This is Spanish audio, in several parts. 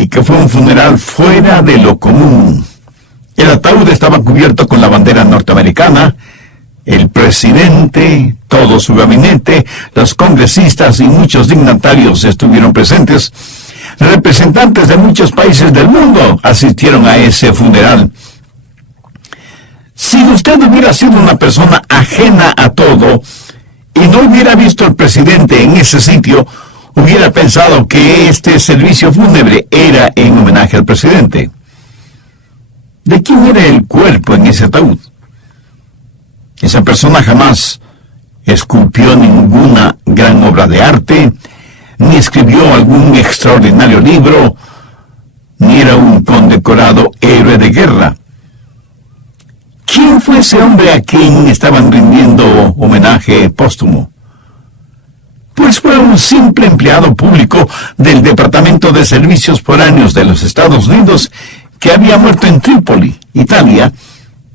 y que fue un funeral fuera de lo común. El ataúd estaba cubierto con la bandera norteamericana. El presidente, todo su gabinete, los congresistas y muchos dignatarios estuvieron presentes. Representantes de muchos países del mundo asistieron a ese funeral. Si usted hubiera sido una persona ajena a todo y no hubiera visto al presidente en ese sitio, hubiera pensado que este servicio fúnebre era en homenaje al presidente. ¿De quién era el cuerpo en ese ataúd? Esa persona jamás esculpió ninguna gran obra de arte, ni escribió algún extraordinario libro, ni era un condecorado héroe de guerra. ¿Quién fue ese hombre a quien estaban rindiendo homenaje póstumo? Pues fue un simple empleado público del Departamento de Servicios Foráneos de los Estados Unidos que había muerto en Trípoli, Italia,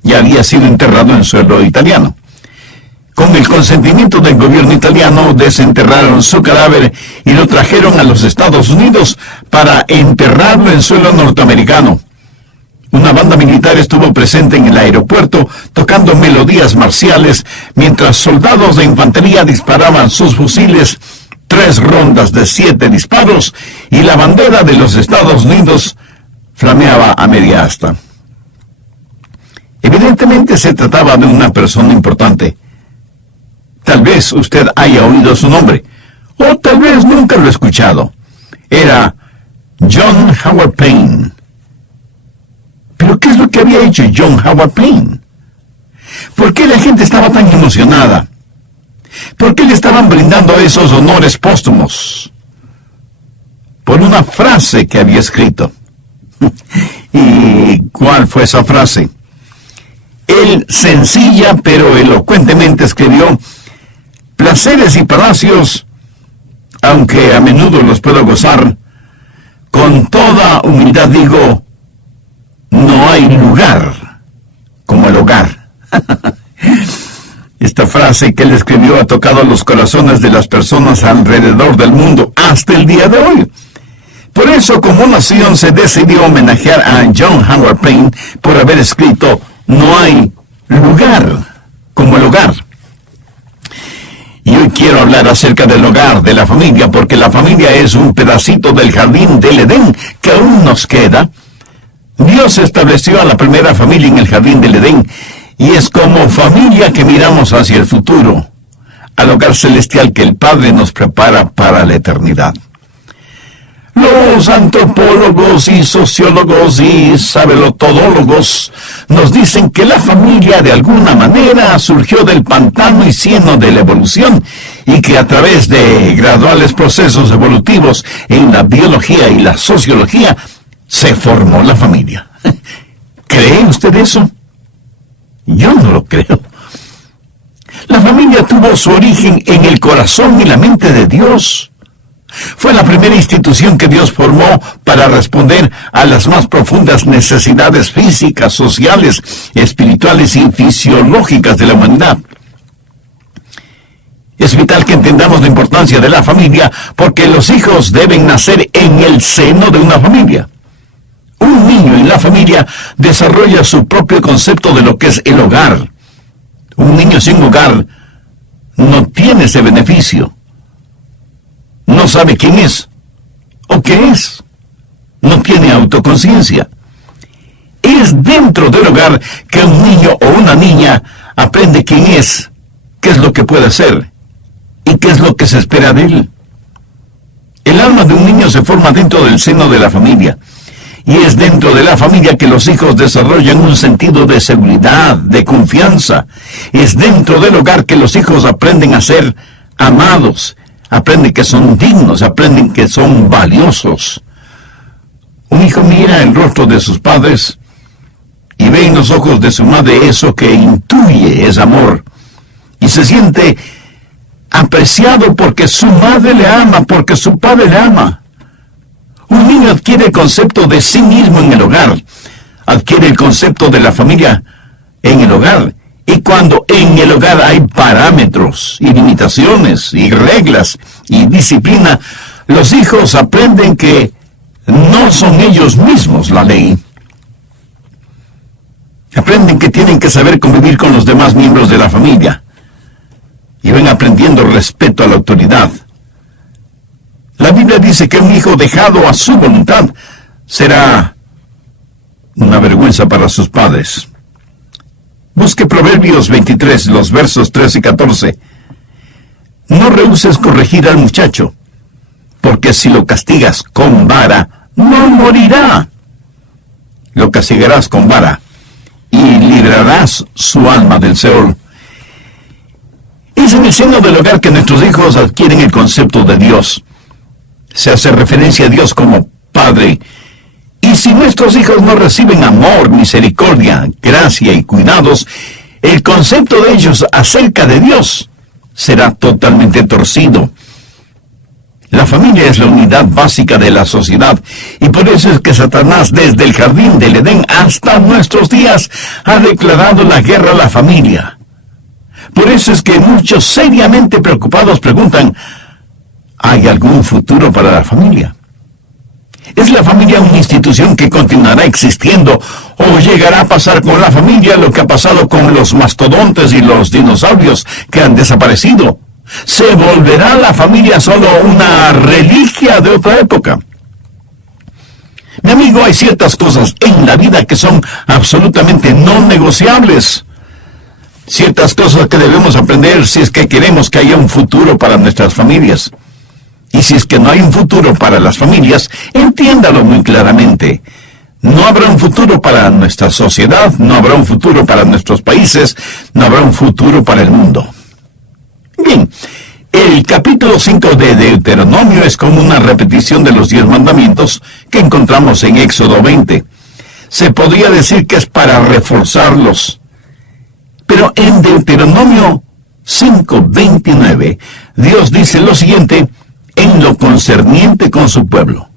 y había sido enterrado en suelo italiano. Con el consentimiento del gobierno italiano, desenterraron su cadáver y lo trajeron a los Estados Unidos para enterrarlo en suelo norteamericano. Una banda militar estuvo presente en el aeropuerto tocando melodías marciales mientras soldados de infantería disparaban sus fusiles, 3 rondas de 7 disparos, y la bandera de los Estados Unidos flameaba a media asta. Evidentemente se trataba de una persona importante. Tal vez usted haya oído su nombre, o tal vez nunca lo ha escuchado. Era John Howard Payne. ¿Pero qué es lo que había hecho John Howard Payne? ¿Por qué la gente estaba tan emocionada? ¿Por qué le estaban brindando esos honores póstumos? Por una frase que había escrito. ¿Y cuál fue esa frase? Él sencilla pero elocuentemente escribió: placeres y palacios, aunque a menudo los puedo gozar, con toda humildad digo, no hay lugar como el hogar. Esta frase que él escribió ha tocado los corazones de las personas alrededor del mundo hasta el día de hoy. Por eso, como nación, se decidió homenajear a John Howard Payne por haber escrito: no hay lugar como el hogar. Y hoy quiero hablar acerca del hogar, de la familia, porque la familia es un pedacito del jardín del Edén que aún nos queda. Dios estableció a la primera familia en el jardín del Edén, y es como familia que miramos hacia el futuro, al hogar celestial que el Padre nos prepara para la eternidad. Los antropólogos y sociólogos y sabelotodólogos nos dicen que la familia de alguna manera surgió del pantano y cieno de la evolución, y que a través de graduales procesos evolutivos en la biología y la sociología se formó la familia. ¿Cree usted eso? Yo no lo creo. La familia tuvo su origen en el corazón y la mente de Dios. Fue la primera institución que Dios formó para responder a las más profundas necesidades físicas, sociales, espirituales y fisiológicas de la humanidad. Es vital que entendamos la importancia de la familia, porque los hijos deben nacer en el seno de una familia. Un niño en la familia desarrolla su propio concepto de lo que es el hogar. Un niño sin hogar no tiene ese beneficio. No sabe quién es o qué es. No tiene autoconciencia. Es dentro del hogar que un niño o una niña aprende quién es, qué es lo que puede hacer y qué es lo que se espera de él. El alma de un niño se forma dentro del seno de la familia. Y es dentro de la familia que los hijos desarrollan un sentido de seguridad, de confianza. Es dentro del hogar que los hijos aprenden a ser amados, aprenden que son dignos, aprenden que son valiosos. Un hijo mira el rostro de sus padres y ve en los ojos de su madre eso que intuye es amor. Y se siente apreciado porque su madre le ama, porque su padre le ama. Un niño adquiere el concepto de sí mismo en el hogar, adquiere el concepto de la familia en el hogar, y cuando en el hogar hay parámetros y limitaciones y reglas y disciplina, los hijos aprenden que no son ellos mismos la ley. Aprenden que tienen que saber convivir con los demás miembros de la familia. Y van aprendiendo respeto a la autoridad. La Biblia dice que un hijo dejado a su voluntad será una vergüenza para sus padres. Busque Proverbios 23, los versos 13 y 14. No rehúses corregir al muchacho, porque si lo castigas con vara, no morirá. Lo castigarás con vara y librarás su alma del Seol. Es en el seno del hogar que nuestros hijos adquieren el concepto de Dios. Se hace referencia a Dios como Padre. Y si nuestros hijos no reciben amor, misericordia, gracia y cuidados, el concepto de ellos acerca de Dios será totalmente torcido. La familia es la unidad básica de la sociedad, y por eso es que Satanás, desde el jardín del Edén hasta nuestros días, ha declarado la guerra a la familia. Por eso es que muchos seriamente preocupados preguntan, ¿hay algún futuro para la familia? ¿Es la familia una institución que continuará existiendo o llegará a pasar con la familia lo que ha pasado con los mastodontes y los dinosaurios que han desaparecido? ¿Se volverá la familia solo una reliquia de otra época? Mi amigo, hay ciertas cosas en la vida que son absolutamente no negociables. Ciertas cosas que debemos aprender si es que queremos que haya un futuro para nuestras familias. Y si es que no hay un futuro para las familias, entiéndalo muy claramente. No habrá un futuro para nuestra sociedad, no habrá un futuro para nuestros países, no habrá un futuro para el mundo. Bien, el capítulo 5 de Deuteronomio es como una repetición de los 10 mandamientos que encontramos en Éxodo 20. Se podría decir que es para reforzarlos. Pero en Deuteronomio 5:29, Dios dice lo siguiente en lo concerniente con su pueblo.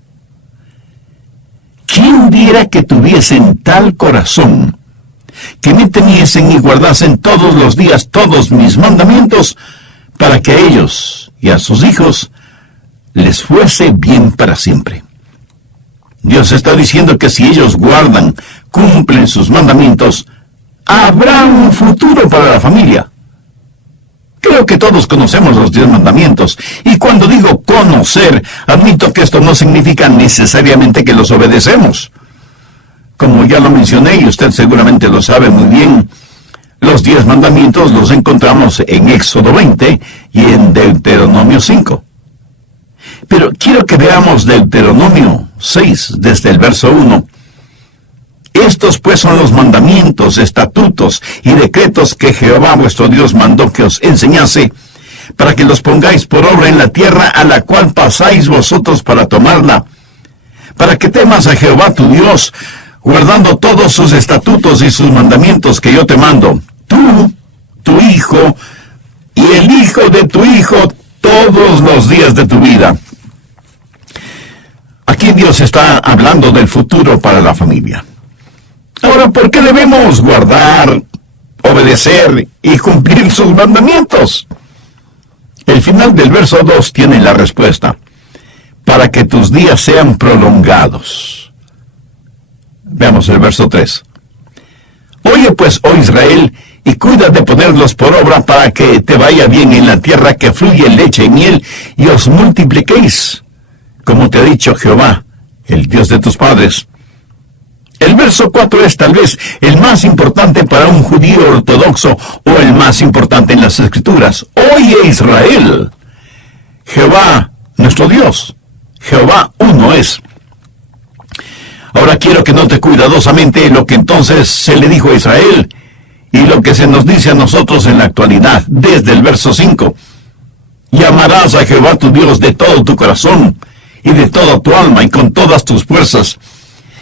¿Quién diera que tuviesen tal corazón, que me temiesen y guardasen todos los días todos mis mandamientos, para que a ellos y a sus hijos les fuese bien para siempre? Dios está diciendo que si ellos guardan, cumplen sus mandamientos, habrá un futuro para la familia. Creo que todos conocemos los 10 mandamientos, y cuando digo conocer, admito que esto no significa necesariamente que los obedecemos. Como ya lo mencioné, y usted seguramente lo sabe muy bien, los 10 mandamientos los encontramos en Éxodo 20 y en Deuteronomio 5. Pero quiero que veamos Deuteronomio 6, desde el verso 1. Estos pues son los mandamientos, estatutos y decretos que Jehová vuestro Dios mandó que os enseñase, para que los pongáis por obra en la tierra a la cual pasáis vosotros para tomarla, para que temas a Jehová tu Dios, guardando todos sus estatutos y sus mandamientos que yo te mando, tú, tu hijo, y el hijo de tu hijo, todos los días de tu vida. Aquí Dios está hablando del futuro para la familia. Ahora, ¿por qué debemos guardar, obedecer y cumplir sus mandamientos? El final del verso 2 tiene la respuesta. Para que tus días sean prolongados. Veamos el verso 3. Oye pues, oh Israel, y cuida de ponerlos por obra para que te vaya bien en la tierra que fluye leche y miel, y os multipliquéis, como te ha dicho Jehová, el Dios de tus padres. El verso 4 es tal vez el más importante para un judío ortodoxo o el más importante en las Escrituras. Oye Israel, Jehová, nuestro Dios, Jehová uno es. Ahora quiero que note cuidadosamente lo que entonces se le dijo a Israel y lo que se nos dice a nosotros en la actualidad, desde el verso 5. Y amarás a Jehová tu Dios de todo tu corazón y de toda tu alma y con todas tus fuerzas.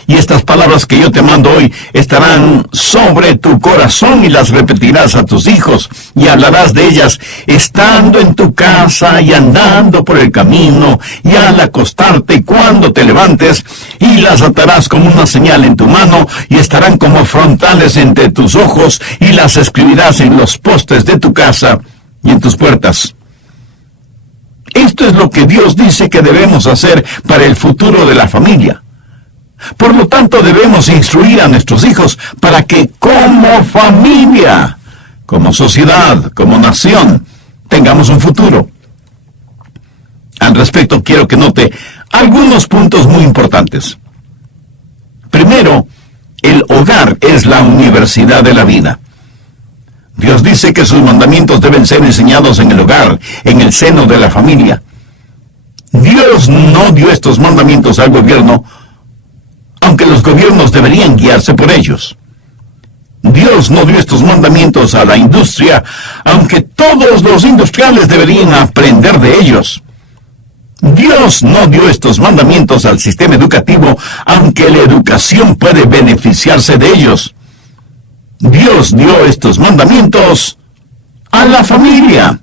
Y estas palabras que yo te mando hoy estarán sobre tu corazón y las repetirás a tus hijos y hablarás de ellas estando en tu casa y andando por el camino y al acostarte y cuando te levantes, y las atarás como una señal en tu mano y estarán como frontales entre tus ojos y las escribirás en los postes de tu casa y en tus puertas. Esto es lo que Dios dice que debemos hacer para el futuro de la familia. Por lo tanto, debemos instruir a nuestros hijos para que como familia, como sociedad, como nación, tengamos un futuro. Al respecto, quiero que note algunos puntos muy importantes. Primero, el hogar es la universidad de la vida. Dios dice que sus mandamientos deben ser enseñados en el hogar, en el seno de la familia. Dios no dio estos mandamientos al gobierno, aunque los gobiernos deberían guiarse por ellos. Dios no dio estos mandamientos a la industria, aunque todos los industriales deberían aprender de ellos. Dios no dio estos mandamientos al sistema educativo, aunque la educación puede beneficiarse de ellos. Dios dio estos mandamientos a la familia.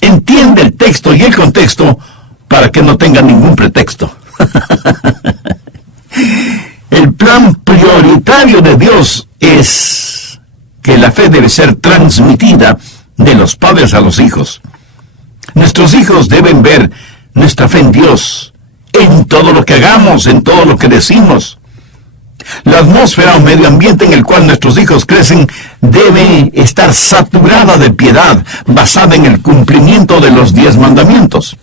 Entiende el texto y el contexto para que no tenga ningún pretexto. El plan prioritario de Dios es que la fe debe ser transmitida de los padres a los hijos. Nuestros hijos deben ver nuestra fe en Dios, en todo lo que hagamos, en todo lo que decimos. La atmósfera o medio ambiente en el cual nuestros hijos crecen debe estar saturada de piedad, basada en el cumplimiento de los 10 mandamientos.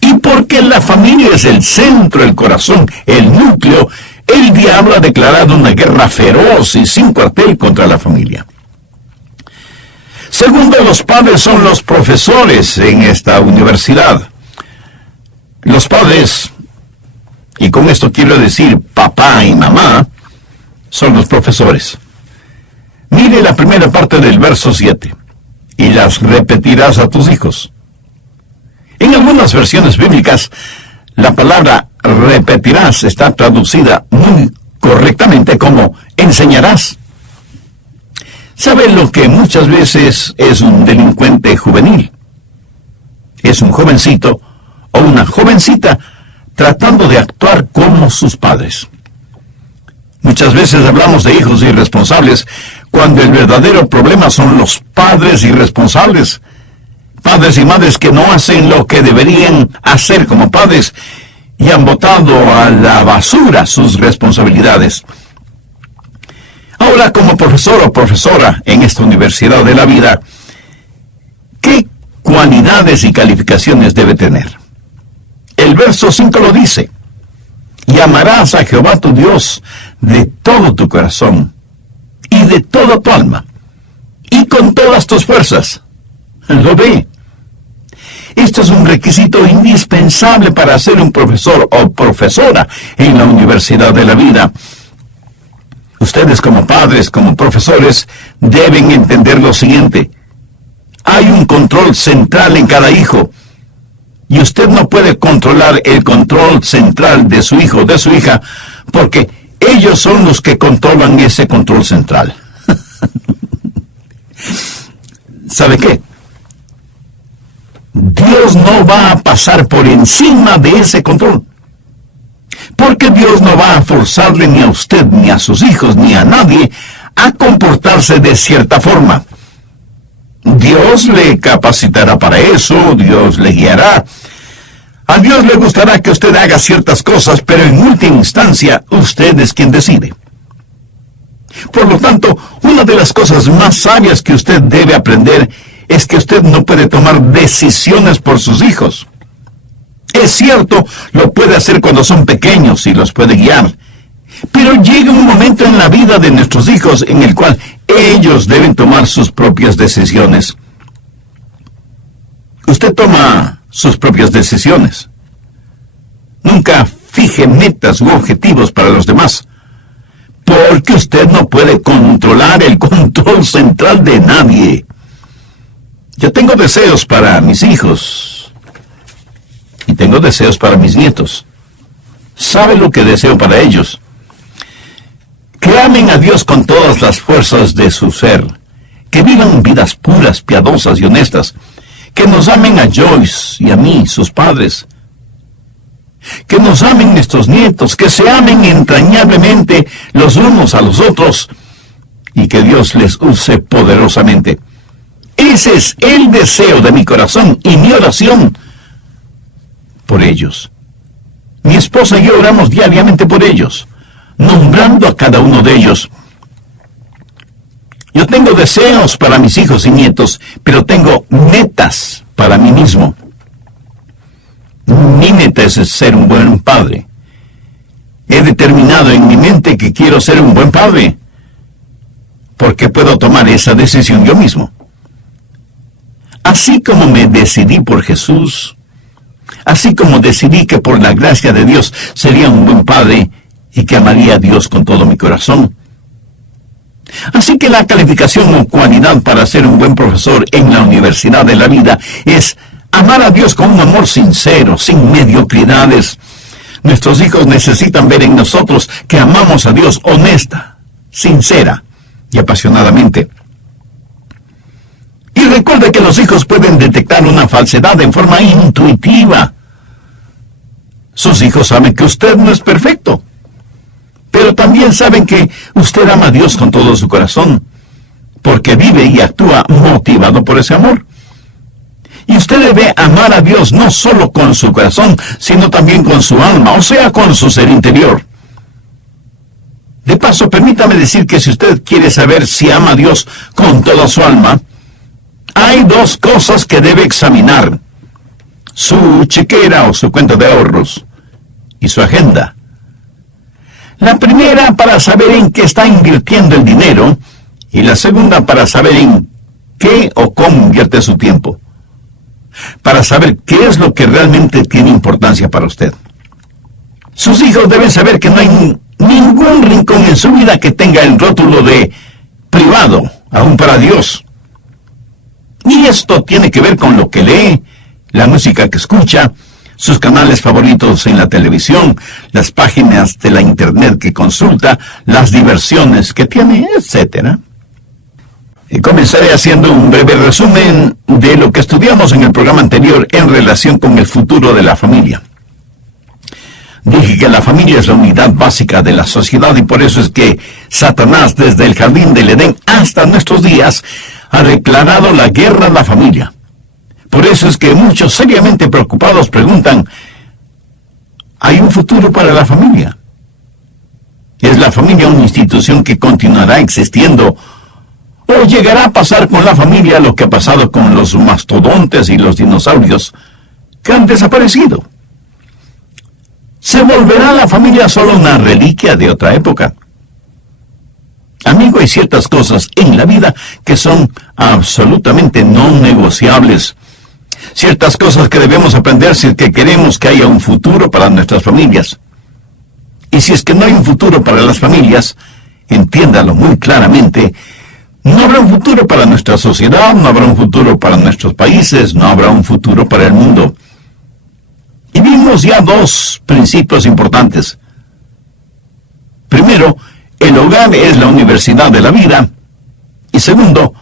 Y porque la familia es el centro, el corazón, el núcleo, el diablo ha declarado una guerra feroz y sin cuartel contra la familia. Segundo, los padres son los profesores en esta universidad. Los padres, y con esto quiero decir papá y mamá, son los profesores. Mire la primera parte del verso 7. Y las repetirás a tus hijos. En algunas versiones bíblicas, la palabra repetirás está traducida muy correctamente como enseñarás. ¿Sabe lo que muchas veces es un delincuente juvenil? Es un jovencito o una jovencita tratando de actuar como sus padres. Muchas veces hablamos de hijos irresponsables cuando el verdadero problema son los padres irresponsables. Padres y madres que no hacen lo que deberían hacer como padres y han botado a la basura sus responsabilidades. Ahora, como profesor o profesora en esta universidad de la vida, ¿qué cualidades y calificaciones debe tener? El verso 5 lo dice: y amarás a Jehová tu Dios de todo tu corazón y de toda tu alma y con todas tus fuerzas. ¿Lo ve? Esto es un requisito indispensable para ser un profesor o profesora en la universidad de la vida. Ustedes como padres, como profesores, deben entender lo siguiente: hay un control central en cada hijo. Y usted no puede controlar el control central de su hijo o de su hija, porque ellos son los que controlan ese control central. ¿Sabe qué? Dios no va a pasar por encima de ese control. Porque Dios no va a forzarle ni a usted, ni a sus hijos, ni a nadie a comportarse de cierta forma. Dios le capacitará para eso, Dios le guiará. A Dios le gustará que usted haga ciertas cosas, pero en última instancia, usted es quien decide. Por lo tanto, una de las cosas más sabias que usted debe aprender es que usted no puede tomar decisiones por sus hijos. Es cierto, lo puede hacer cuando son pequeños y los puede guiar. Pero llega un momento en la vida de nuestros hijos en el cual ellos deben tomar sus propias decisiones. Usted toma sus propias decisiones. Nunca fije metas u objetivos para los demás, porque usted no puede controlar el control central de nadie. Yo tengo deseos para mis hijos y tengo deseos para mis nietos. ¿Sabe lo que deseo para ellos? Que amen a Dios con todas las fuerzas de su ser, que vivan vidas puras, piadosas y honestas, que nos amen a Joyce y a mí, sus padres, que nos amen nuestros nietos, que se amen entrañablemente los unos a los otros y que Dios les use poderosamente. Ese es el deseo de mi corazón y mi oración por ellos. Mi esposa y yo oramos diariamente por ellos, nombrando a cada uno de ellos. Yo tengo deseos para mis hijos y nietos, pero tengo metas para mí mismo. Mi meta es ser un buen padre. He determinado en mi mente que quiero ser un buen padre, porque puedo tomar esa decisión yo mismo. Así como me decidí por Jesús, así como decidí que por la gracia de Dios sería un buen padre y que amaría a Dios con todo mi corazón. Así que la calificación o cualidad para ser un buen profesor en la universidad de la vida es amar a Dios con un amor sincero, sin mediocridades. Nuestros hijos necesitan ver en nosotros que amamos a Dios honesta, sincera y apasionadamente. Y recuerde que los hijos pueden detectar una falsedad en forma intuitiva. Sus hijos saben que usted no es perfecto, pero también saben que usted ama a Dios con todo su corazón, porque vive y actúa motivado por ese amor. Y usted debe amar a Dios no solo con su corazón, sino también con su alma, o sea, con su ser interior. De paso, permítame decir que si usted quiere saber si ama a Dios con toda su alma, hay dos cosas que debe examinar: su chequera o su cuenta de ahorros y su agenda. La primera para saber en qué está invirtiendo el dinero, y la segunda para saber en qué o cómo invierte su tiempo, para saber qué es lo que realmente tiene importancia para usted. Sus hijos deben saber que no hay ningún rincón en su vida que tenga el rótulo de privado, aún para Dios. Y esto tiene que ver con lo que lee, la música que escucha, sus canales favoritos en la televisión, las páginas de la internet que consulta, las diversiones que tiene, etc. Y comenzaré haciendo un breve resumen de lo que estudiamos en el programa anterior en relación con el futuro de la familia. Dije que la familia es la unidad básica de la sociedad y por eso es que Satanás, desde el jardín del Edén hasta nuestros días, ha declarado la guerra a la familia. Por eso es que muchos seriamente preocupados preguntan: ¿hay un futuro para la familia? ¿Es la familia una institución que continuará existiendo? ¿O llegará a pasar con la familia lo que ha pasado con los mastodontes y los dinosaurios que han desaparecido? ¿Se volverá la familia solo una reliquia de otra época? Amigo, hay ciertas cosas en la vida que son absolutamente no negociables. Ciertas cosas que debemos aprender si es que queremos que haya un futuro para nuestras familias. Y si es que no hay un futuro para las familias, entiéndalo muy claramente, no habrá un futuro para nuestra sociedad, no habrá un futuro para nuestros países, no habrá un futuro para el mundo. Y vimos ya dos principios importantes. Primero, el hogar es la universidad de la vida. Y segundo,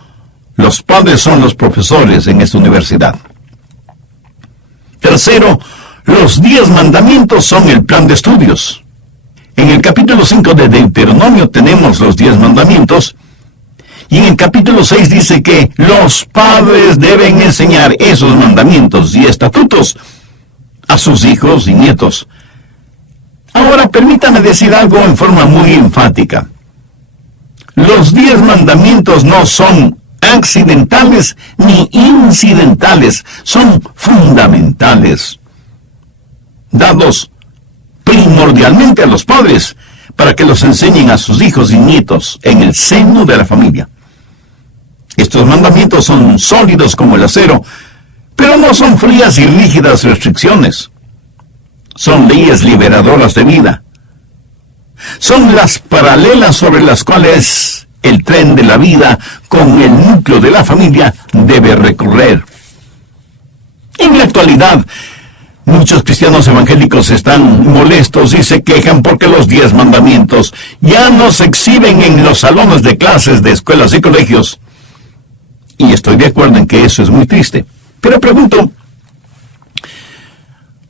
los padres son los profesores en esta universidad. Tercero, los 10 mandamientos son el plan de estudios. En el capítulo 5 de Deuteronomio tenemos los 10 mandamientos. Y en el capítulo 6 dice que los padres deben enseñar esos mandamientos y estatutos a sus hijos y nietos. Ahora, permítame decir algo en forma muy enfática. Los 10 mandamientos no son accidentales ni incidentales, son fundamentales, dados primordialmente a los padres para que los enseñen a sus hijos y nietos en el seno de la familia. Estos mandamientos son sólidos como el acero, pero no son frías y rígidas restricciones. Son leyes liberadoras de vida. Son las paralelas sobre las cuales el tren de la vida con el núcleo de la familia debe recorrer. En la actualidad, muchos cristianos evangélicos están molestos y se quejan porque los 10 mandamientos ya no se exhiben en los salones de clases de escuelas y colegios. Y estoy de acuerdo en que eso es muy triste. Pero pregunto,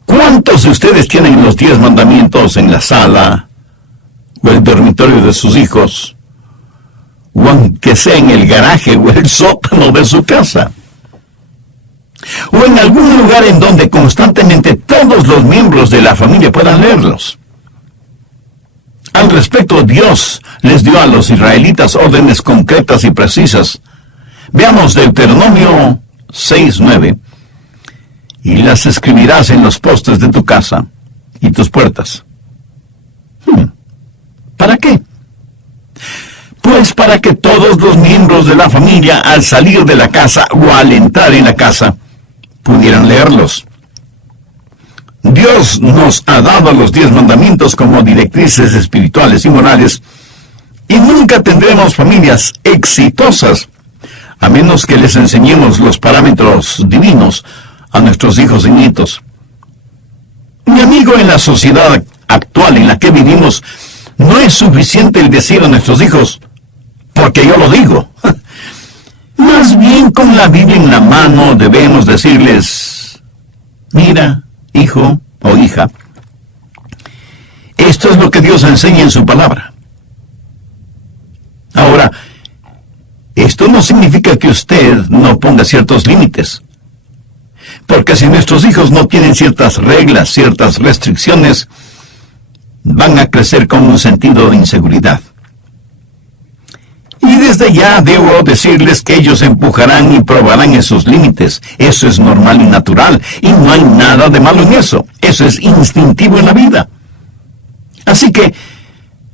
¿cuántos de ustedes tienen los 10 mandamientos en la sala o el dormitorio de sus hijos o aunque sea en el garaje o el sótano de su casa, o en algún lugar en donde constantemente todos los miembros de la familia puedan leerlos. Al respecto, Dios les dio a los israelitas órdenes concretas y precisas. Veamos Deuteronomio 6:9. Y las escribirás en los postes de tu casa y tus puertas. ¿Para qué? Pues para que todos los miembros de la familia, al salir de la casa o al entrar en la casa, pudieran leerlos. Dios nos ha dado los 10 mandamientos como directrices espirituales y morales, y nunca tendremos familias exitosas a menos que les enseñemos los parámetros divinos a nuestros hijos y nietos. Mi amigo, en la sociedad actual en la que vivimos, no es suficiente el decir a nuestros hijos, porque yo lo digo. Más bien, con la Biblia en la mano, debemos decirles: mira, hijo o hija, esto es lo que Dios enseña en su palabra. Ahora, esto no significa que usted no ponga ciertos límites, porque si nuestros hijos no tienen ciertas reglas, ciertas restricciones, van a crecer con un sentido de inseguridad. Y desde ya debo decirles que ellos empujarán y probarán esos límites. Eso es normal y natural, y no hay nada de malo en eso. Eso es instintivo en la vida. Así que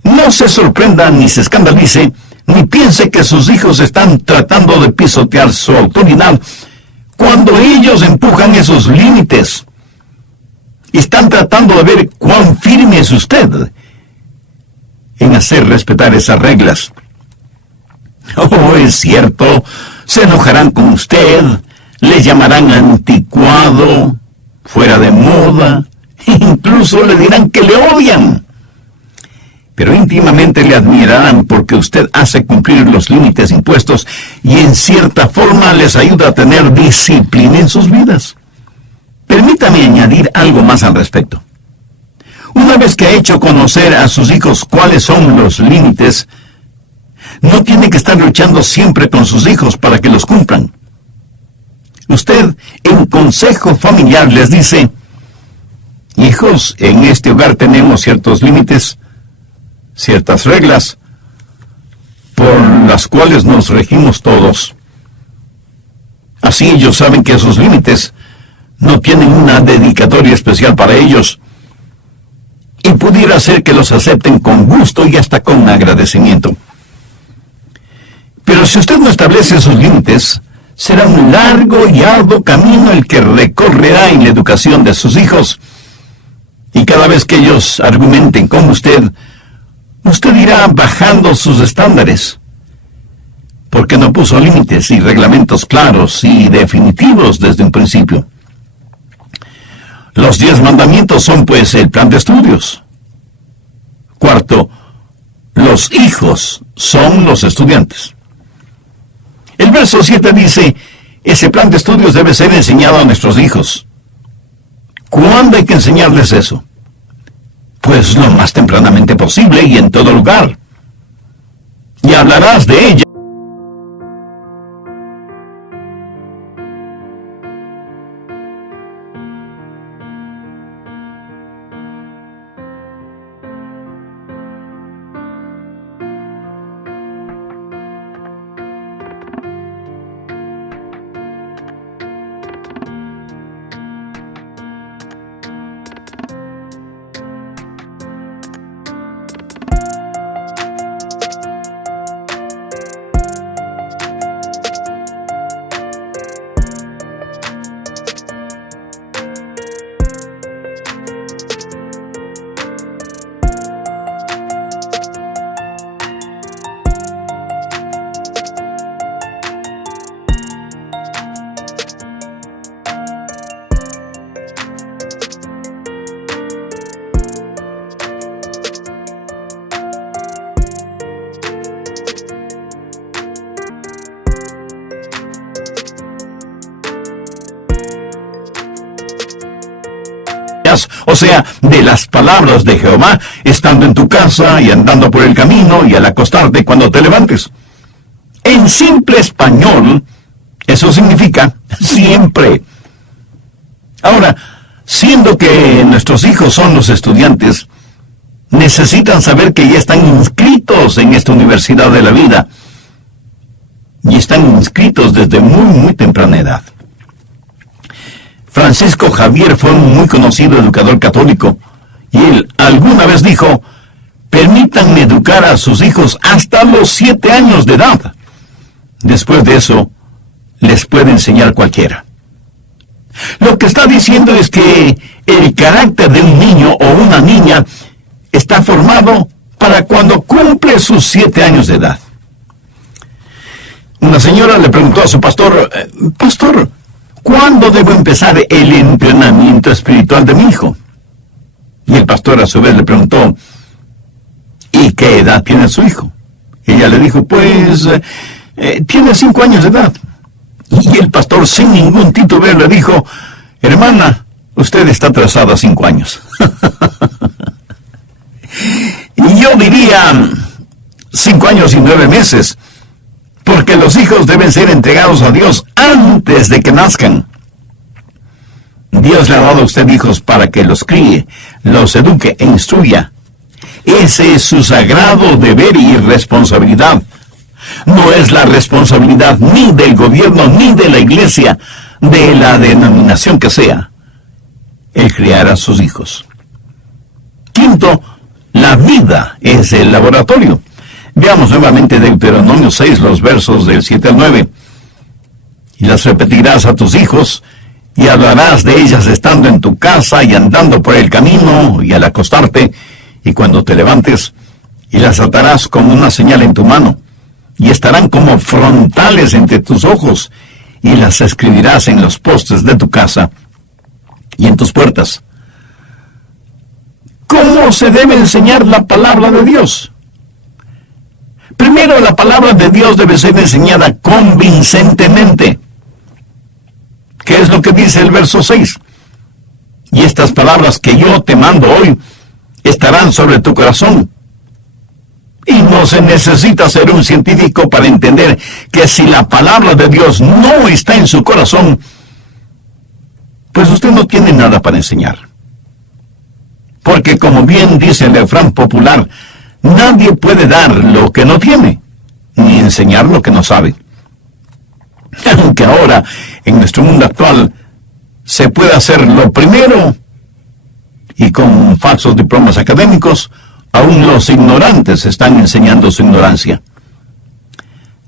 no se sorprenda ni se escandalice, ni piense que sus hijos están tratando de pisotear su autoridad cuando ellos empujan esos límites. Están tratando de ver cuán firme es usted en hacer respetar esas reglas. Oh, es cierto, se enojarán con usted, le llamarán anticuado, fuera de moda, incluso le dirán que le odian. Pero íntimamente le admirarán porque usted hace cumplir los límites impuestos y en cierta forma les ayuda a tener disciplina en sus vidas. Permítame añadir algo más al respecto. Una vez que ha hecho conocer a sus hijos cuáles son los límites, no tiene que estar luchando siempre con sus hijos para que los cumplan. Usted, en consejo familiar, les dice: hijos, en este hogar tenemos ciertos límites, ciertas reglas, por las cuales nos regimos todos. Así ellos saben que esos límites no tienen una dedicatoria especial para ellos, y pudiera ser que los acepten con gusto y hasta con agradecimiento. Pero si usted no establece esos límites, será un largo y arduo camino el que recorrerá en la educación de sus hijos. Y cada vez que ellos argumenten con usted irá bajando sus estándares, porque no puso límites y reglamentos claros y definitivos desde un principio. Los 10 mandamientos son, pues, el plan de estudios. Cuarto, los hijos son los estudiantes. El verso 7 dice: ese plan de estudios debe ser enseñado a nuestros hijos. ¿Cuándo hay que enseñarles eso? Pues lo más tempranamente posible y en todo lugar. Y hablarás de ella. O sea, de las palabras de Jehová, estando en tu casa y andando por el camino y al acostarte cuando te levantes. En simple español, eso significa siempre. Ahora, siendo que nuestros hijos son los estudiantes, necesitan saber que ya están inscritos en esta universidad de la vida. Y están inscritos desde muy temprana edad. Francisco Javier fue un muy conocido educador católico, y él alguna vez dijo: permítanme educar a sus hijos hasta los 7 años de edad. Después de eso, les puede enseñar cualquiera. Lo que está diciendo es que el carácter de un niño o una niña está formado para cuando cumple sus 7 años de edad. Una señora le preguntó a su pastor: pastor, ¿cuándo debo empezar el entrenamiento espiritual de mi hijo? Y el pastor a su vez le preguntó: ¿y qué edad tiene su hijo? Ella le dijo: pues, tiene 5 años de edad. Y el pastor, sin ningún titubeo, le dijo: hermana, usted está atrasada 5 años. Y yo diría 5 años y 9 meses, porque los hijos deben ser entregados a Dios antes de que nazcan. Dios le ha dado a usted hijos para que los críe, los eduque e instruya. Ese es su sagrado deber y responsabilidad. No es la responsabilidad ni del gobierno ni de la iglesia, de la denominación que sea, el criar a sus hijos. Quinto, la vida es el laboratorio. Veamos nuevamente Deuteronomio 6, los versos del 7 al 9. Y las repetirás a tus hijos, y hablarás de ellas estando en tu casa y andando por el camino y al acostarte, y cuando te levantes, y las atarás como una señal en tu mano, y estarán como frontales entre tus ojos, y las escribirás en los postes de tu casa y en tus puertas. ¿Cómo se debe enseñar la palabra de Dios? Primero, la palabra de Dios debe ser enseñada convincentemente. ¿Qué es lo que dice el verso 6? Y estas palabras que yo te mando hoy estarán sobre tu corazón. Y no se necesita ser un científico para entender que si la palabra de Dios no está en su corazón, pues usted no tiene nada para enseñar. Porque como bien dice el refrán popular, nadie puede dar lo que no tiene, ni enseñar lo que no sabe. Aunque ahora, en nuestro mundo actual, se puede hacer lo primero, y con falsos diplomas académicos, aún los ignorantes están enseñando su ignorancia.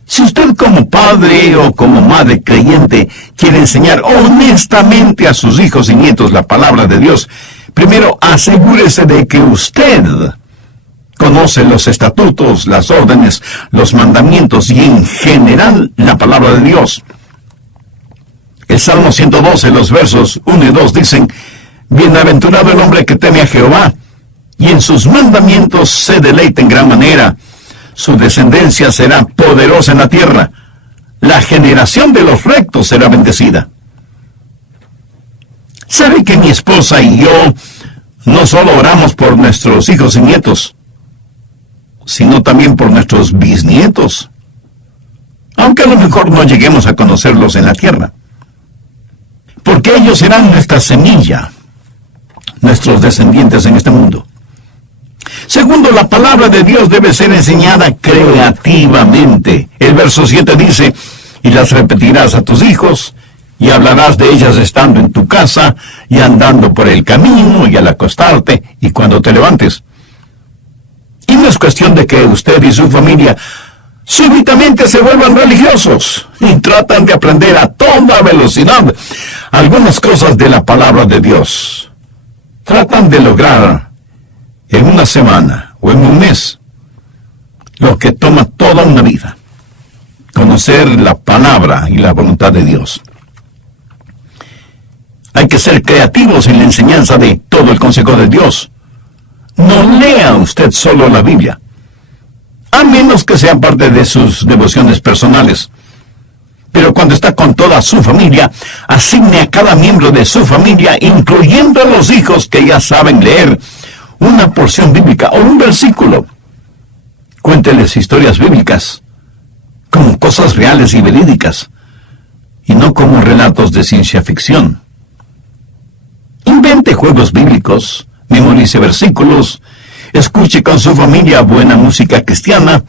Si usted como padre o como madre creyente quiere enseñar honestamente a sus hijos y nietos la palabra de Dios, primero asegúrese de que usted conoce los estatutos, las órdenes, los mandamientos y en general la palabra de Dios. El Salmo 112, los versos 1 y 2 dicen: bienaventurado el hombre que teme a Jehová, y en sus mandamientos se deleita en gran manera. Su descendencia será poderosa en la tierra. La generación de los rectos será bendecida. ¿Sabe que mi esposa y yo no solo oramos por nuestros hijos y nietos, sino también por nuestros bisnietos? Aunque a lo mejor no lleguemos a conocerlos en la tierra. Porque ellos serán nuestra semilla, nuestros descendientes en este mundo. Segundo, la palabra de Dios debe ser enseñada creativamente. El verso 7 dice: y las repetirás a tus hijos, y hablarás de ellas estando en tu casa, y andando por el camino, y al acostarte, y cuando te levantes. Y no es cuestión de que usted y su familia súbitamente se vuelvan religiosos, y tratan de aprender a toda velocidad algunas cosas de la palabra de Dios. Tratan de lograr en una semana o en un mes lo que toma toda una vida: conocer la palabra y la voluntad de Dios. Hay que ser creativos en la enseñanza de todo el consejo de Dios. No lea usted solo la Biblia, a menos que sea parte de sus devociones personales. Pero cuando está con toda su familia, asigne a cada miembro de su familia, incluyendo a los hijos que ya saben leer, una porción bíblica o un versículo. Cuénteles historias bíblicas. como cosas reales y verídicas, y no como relatos de ciencia ficción. Invente juegos bíblicos, memorice versículos, escuche con su familia buena música cristiana,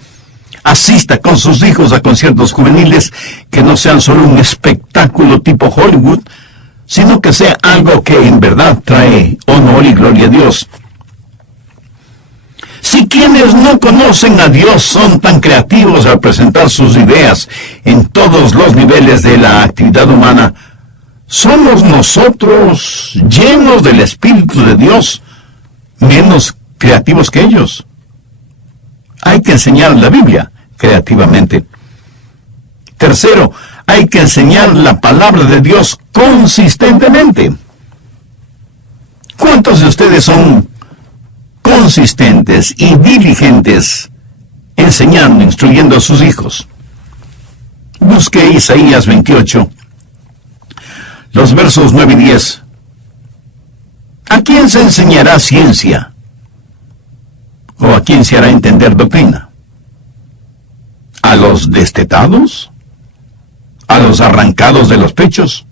asista con sus hijos a conciertos juveniles que no sean solo un espectáculo tipo Hollywood, sino que sea algo que en verdad trae honor y gloria a Dios. Si quienes no conocen a Dios son tan creativos al presentar sus ideas en todos los niveles de la actividad humana, ¿somos nosotros, llenos del Espíritu de Dios, menos creativos que ellos? Hay que enseñar la Biblia creativamente. Tercero, hay que enseñar la palabra de Dios consistentemente. ¿Cuántos de ustedes son consistentes y diligentes enseñando, instruyendo a sus hijos? Busque Isaías 28, los versos 9 y 10. ¿A quién se enseñará ciencia? ¿O a quién se hará entender doctrina? ¿A los destetados? ¿A los arrancados de los pechos?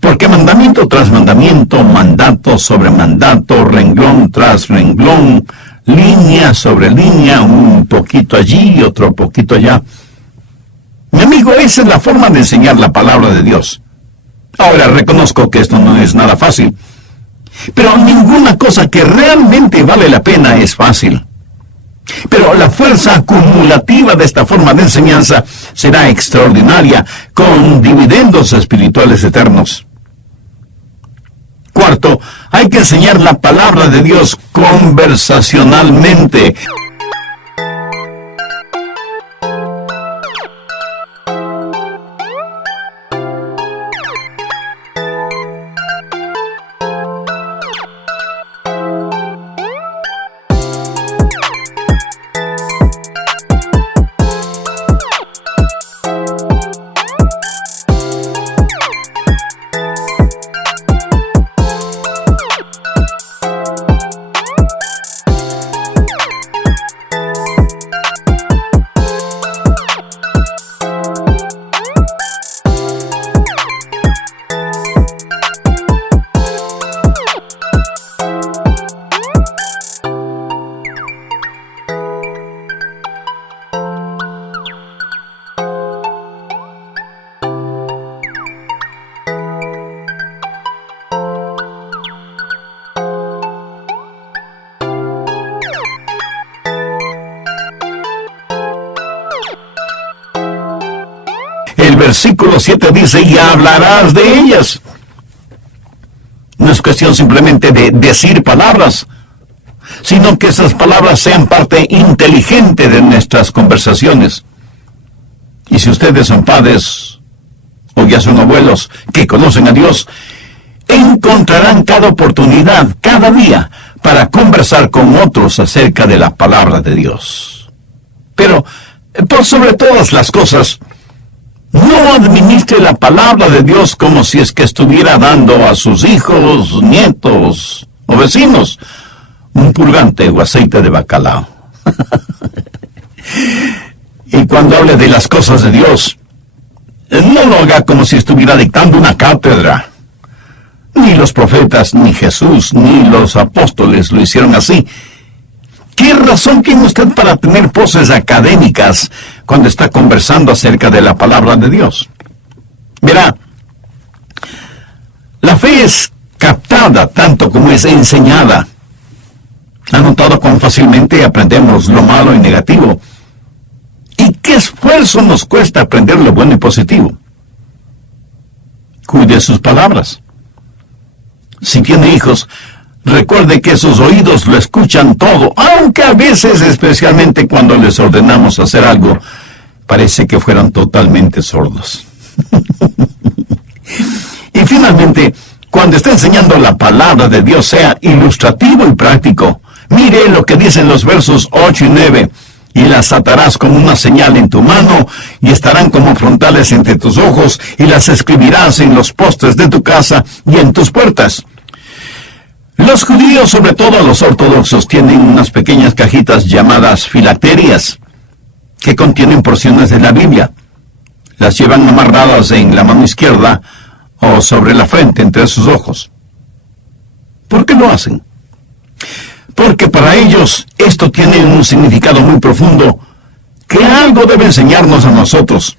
Porque mandamiento tras mandamiento, mandato sobre mandato, renglón tras renglón, línea sobre línea, un poquito allí y otro poquito allá. Mi amigo, esa es la forma de enseñar la palabra de Dios. Ahora, reconozco que esto no es nada fácil, pero ninguna cosa que realmente vale la pena es fácil. Pero la fuerza acumulativa de esta forma de enseñanza será extraordinaria, con dividendos espirituales eternos. Cuarto, hay que enseñar la palabra de Dios conversacionalmente. El versículo 7 dice, y hablarás de ellas. No es cuestión simplemente de decir palabras, sino que esas palabras sean parte inteligente de nuestras conversaciones. Y si ustedes son padres o ya son abuelos que conocen a Dios, encontrarán cada oportunidad, cada día, para conversar con otros acerca de la palabra de Dios. Pero, por sobre todas las cosas, no administre la palabra de Dios como si es que estuviera dando a sus hijos, nietos o vecinos un purgante o aceite de bacalao. Y cuando hable de las cosas de Dios, no lo haga como si estuviera dictando una cátedra. Ni los profetas, ni Jesús, ni los apóstoles lo hicieron así. ¿Qué razón tiene usted para tener poses académicas cuando está conversando acerca de la palabra de Dios? Verá, la fe es captada tanto como es enseñada. ¿Ha notado cuán fácilmente aprendemos lo malo y negativo? ¿Y qué esfuerzo nos cuesta aprender lo bueno y positivo? Cuide sus palabras. Si tiene hijos, recuerde que sus oídos lo escuchan todo, aunque a veces, especialmente cuando les ordenamos hacer algo, parece que fueran totalmente sordos. Y finalmente, cuando está enseñando la palabra de Dios, sea ilustrativo y práctico. Mire lo que dicen los versos 8 y 9. Y las atarás como una señal en tu mano, y estarán como frontales entre tus ojos, y las escribirás en los postes de tu casa y en tus puertas. Los judíos, sobre todo los ortodoxos, tienen unas pequeñas cajitas llamadas filacterias. que contienen porciones de la Biblia. Las llevan amarradas en la mano izquierda o sobre la frente entre sus ojos. ¿Por qué lo hacen? Porque para ellos esto tiene un significado muy profundo que algo debe enseñarnos a nosotros.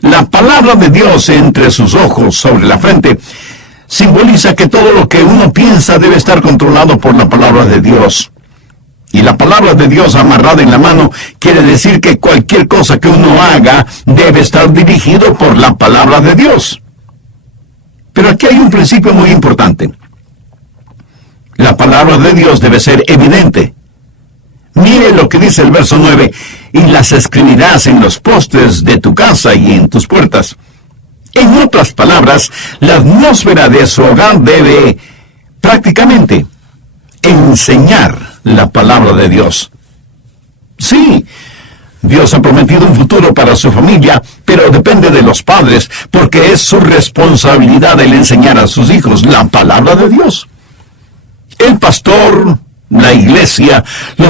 La palabra de Dios entre sus ojos sobre la frente simboliza que todo lo que uno piensa debe estar controlado por la palabra de Dios. Y la palabra de Dios amarrada en la mano quiere decir que cualquier cosa que uno haga debe estar dirigido por la palabra de Dios. Pero aquí hay un principio muy importante. La palabra de Dios debe ser evidente. Mire lo que dice el verso 9, y las escribirás en los postes de tu casa y en tus puertas. En otras palabras, la atmósfera de su hogar debe prácticamente enseñar la palabra de Dios. Sí, Dios ha prometido un futuro para su familia, pero depende de los padres, porque es su responsabilidad el enseñar a sus hijos la palabra de Dios. El pastor, la iglesia, los